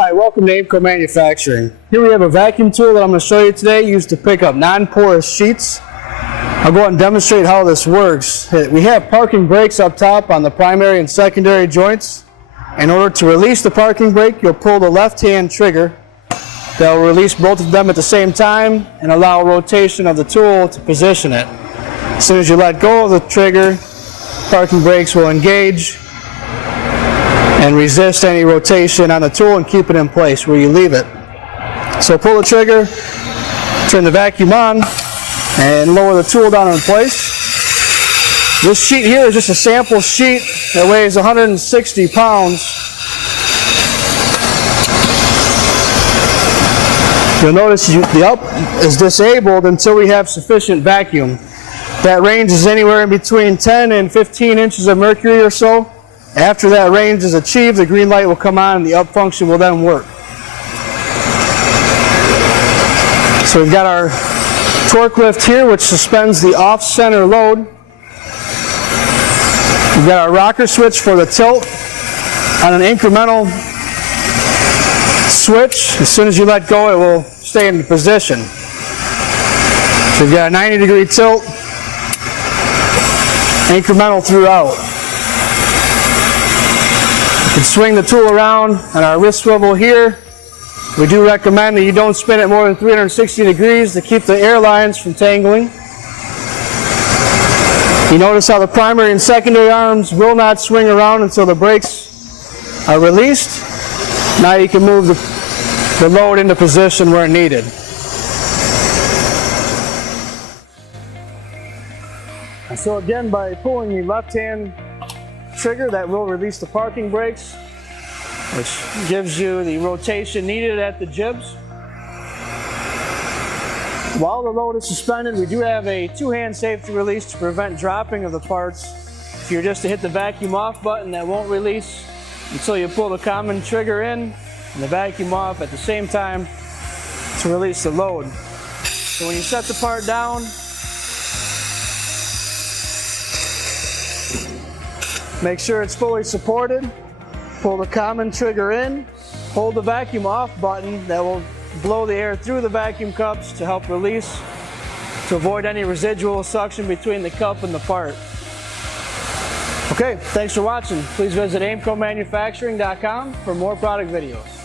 Hi, welcome to Aimco Manufacturing. Here we have a vacuum tool that I'm going to show you today used to pick up non-porous sheets. I'll go ahead and demonstrate how this works. We have parking brakes up top on the primary and secondary joints. In order to release the parking brake, you'll pull the left-hand trigger. That will release both of them at the same time and allow rotation of the tool to position it. As soon as you let go of the trigger, parking brakes will engage and resist any rotation on the tool and keep it in place where you leave it. So pull the trigger, turn the vacuum on, and lower the tool down in place. This sheet here is just a sample sheet that weighs 160 pounds. You'll notice the up is disabled until we have sufficient vacuum. That range is anywhere in between 10 and 15 inches of mercury or so. After that range is achieved, the green light will come on and the up function will then work. So we've got our torque lift here, which suspends the off-center load. We've got our rocker switch for the tilt on an incremental switch. As soon as you let go, it will stay in position. So we've got a 90-degree tilt, incremental throughout. You can swing the tool around on our wrist swivel here. We do recommend that you don't spin it more than 360 degrees to keep the air lines from tangling. You notice how the primary and secondary arms will not swing around until the brakes are released. Now you can move the load into position where needed. And so again, by pulling the left-hand trigger, that will release the parking brakes, which gives you the rotation needed at the jibs. While the load is suspended, we do have a two-hand safety release to prevent dropping of the parts. If you're just to hit the vacuum off button, that won't release until you pull the common trigger in and the vacuum off at the same time to release the load. So when you set the part down, make sure it's fully supported. Pull the common trigger in, hold the vacuum off button. That will blow the air through the vacuum cups to help release, to avoid any residual suction between the cup and the part. Okay, thanks for watching. Please visit aimcomanufacturing.com for more product videos.